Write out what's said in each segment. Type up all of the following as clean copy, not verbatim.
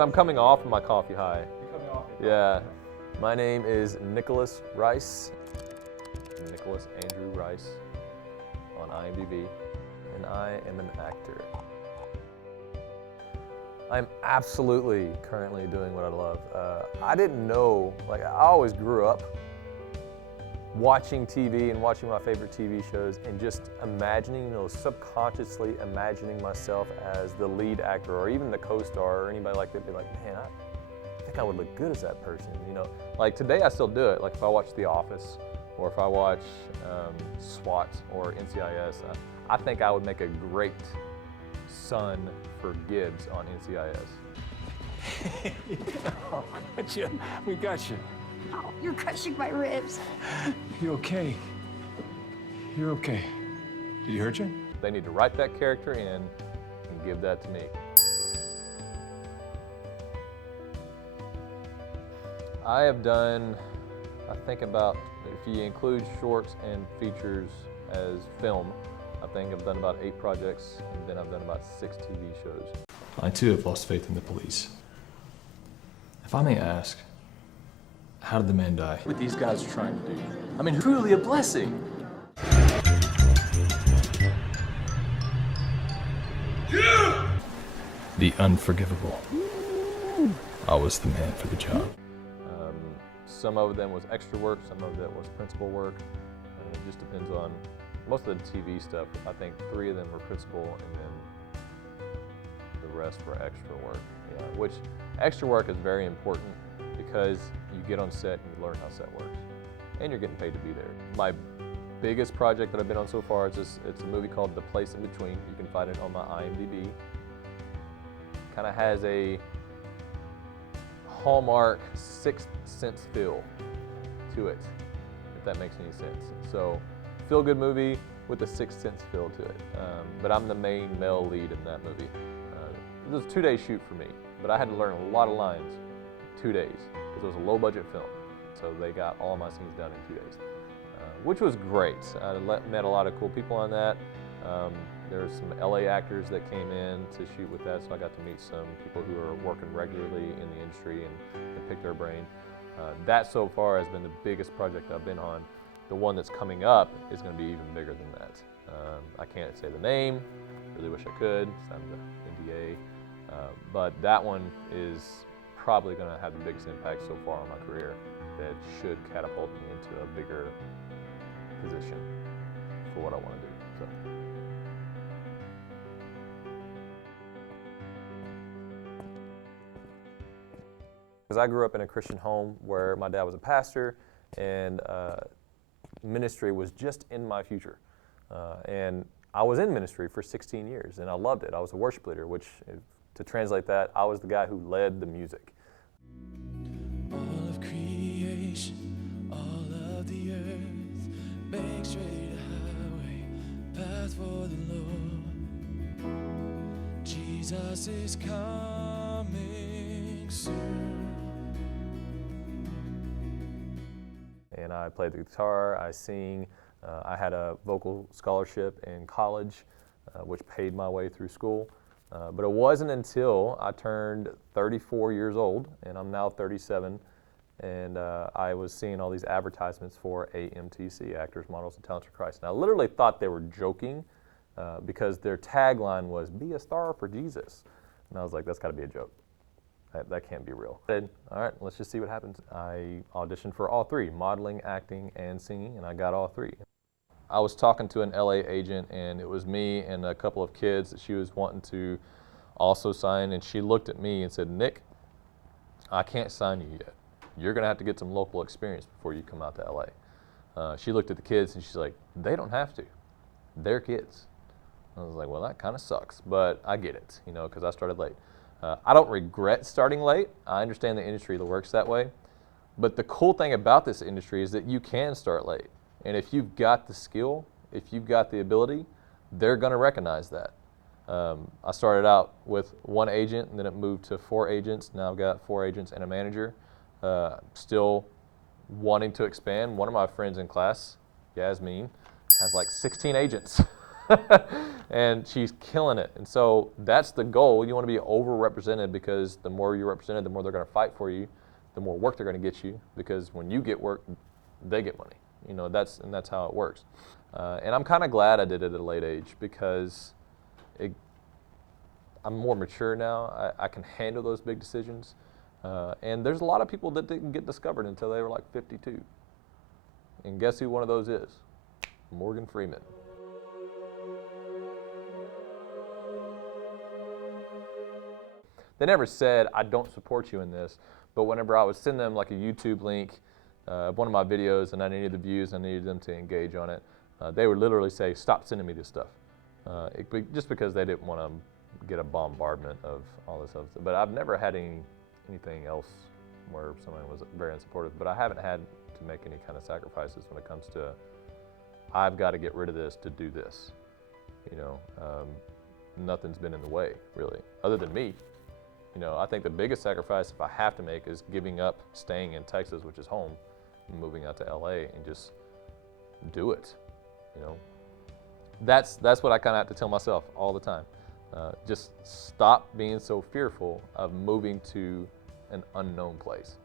I'm coming off of my coffee high. You're coming off it. Yeah. My name is Nicholas Rice. Nicholas Andrew Rice on IMDb, and I am an actor. I'm absolutely currently doing what I love. I didn't know, like I always grew up watching TV and watching my favorite TV shows and just imagining, subconsciously imagining myself as the lead actor or even the co-star or anybody like that. Be like, man, I think I would look good as that person. Like today I still do it. Like if I watch The Office or if I watch SWAT or NCIS, I think I would make a great son for Gibbs on NCIS. Oh, gotcha. We got you. Oh, you're crushing my ribs. You okay? You're okay. Did he hurt you? They need to write that character in and give that to me. I have done, I think about, if you include shorts and features as film, I think I've done about 8 projects, and then I've done about 6 TV shows. I too have lost faith in the police. If I may ask, how did the man die? What these guys are trying to do. I mean, truly a blessing. The unforgivable. I was the man for the job. Some of them was extra work, some of it was principal work. It just depends on, most of the TV stuff, I think 3 of them were principal and then the rest were extra work. Yeah, which extra work is very important because you get on set and you learn how set works. And you're getting paid to be there. My biggest project that I've been on so far is it's a movie called The Place in Between. You can find it on my IMDb. Kind of has a Hallmark Sixth Sense feel to it, if that makes any sense. So, feel-good movie with a Sixth Sense feel to it. But I'm the main male lead in that movie. It was a 2-day shoot for me, but I had to learn a lot of lines in 2 days because it was a low-budget film. So they got all my scenes done in 2 days, which was great. I met a lot of cool people on that. There were some LA actors that came in to shoot with that, so I got to meet some people who are working regularly in the industry and pick their brain. That so far has been the biggest project I've been on. The one that's coming up is going to be even bigger than that. I can't say the name, really wish I could, signed the NDA, but that one is probably going to have the biggest impact so far on my career that should catapult me into a bigger position for what I want to do. So. Because I grew up in a Christian home where my dad was a pastor and ministry was just in my future. And I was in ministry for 16 years and I loved it. I was a worship leader, which, to translate that, I was the guy who led the music. All of creation, all of the earth, make straight a highway, path for the Lord. Jesus is coming soon. And I played the guitar, I sing, I had a vocal scholarship in college, which paid my way through school. But it wasn't until I turned 34 years old, and I'm now 37, and I was seeing all these advertisements for AMTC, Actors, Models, and Talents for Christ. And I literally thought they were joking because their tagline was, "Be a star for Jesus." And I was like, that's got to be a joke. That can't be real. I said, all right, let's just see what happens. I auditioned for all 3, modeling, acting, and singing, and I got all 3. I was talking to an LA agent, and it was me and a couple of kids that she was wanting to also sign, and she looked at me and said, "Nick, I can't sign you yet. You're gonna have to get some local experience before you come out to LA." She looked at the kids and she's like, "They don't have to. They're kids." I was like, well, that kind of sucks, but I get it, because I started late. I don't regret starting late. I understand the industry that works that way. But the cool thing about this industry is that you can start late. And if you've got the skill, if you've got the ability, they're going to recognize that. I started out with 1 agent, and then it moved to 4 agents. Now I've got 4 agents and a manager. Still wanting to expand. One of my friends in class, Yasmin, has like 16 agents. and she's killing it. And so that's the goal. You want to be overrepresented, because the more you're represented, the more they're going to fight for you, the more work they're going to get you, because when you get work, they get money. You know, that's how it works. And I'm kind of glad I did it at a late age, because I'm more mature now. I can handle those big decisions. And there's a lot of people that didn't get discovered until they were like 52. And guess who one of those is? Morgan Freeman. They never said, I don't support you in this, but whenever I would send them like a YouTube link, one of my videos, and I needed the views, I needed them to engage on it, they would literally say, stop sending me this stuff. Just because they didn't want to get a bombardment of all this other stuff. But I've never had anything else where someone was very unsupportive, but I haven't had to make any kind of sacrifices when it comes to, I've got to get rid of this to do this. You know, nothing's been in the way, really, other than me. You know, I think the biggest sacrifice, if I have to make, is giving up staying in Texas, which is home, and moving out to LA and just do it. You know, that's what I kind of have to tell myself all the time. Just stop being so fearful of moving to an unknown place.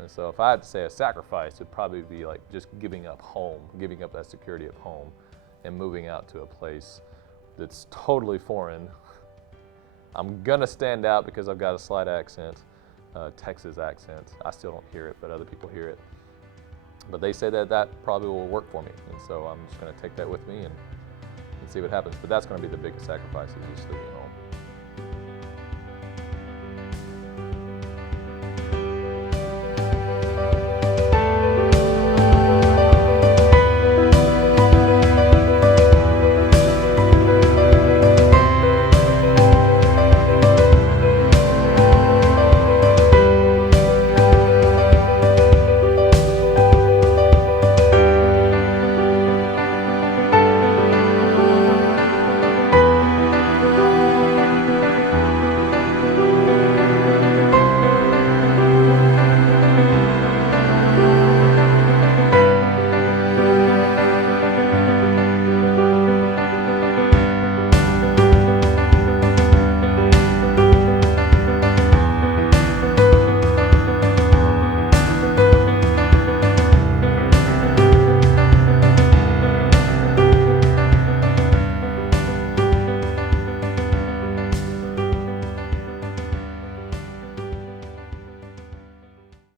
And so if I had to say a sacrifice, it'd probably be like just giving up home, giving up that security of home, and moving out to a place that's totally foreign. I'm gonna stand out because I've got a slight accent, Texas accent. I still don't hear it, but other people hear it. But they say that probably will work for me. And so I'm just gonna take that with me and see what happens. But that's gonna be the biggest sacrifice, is just living at home.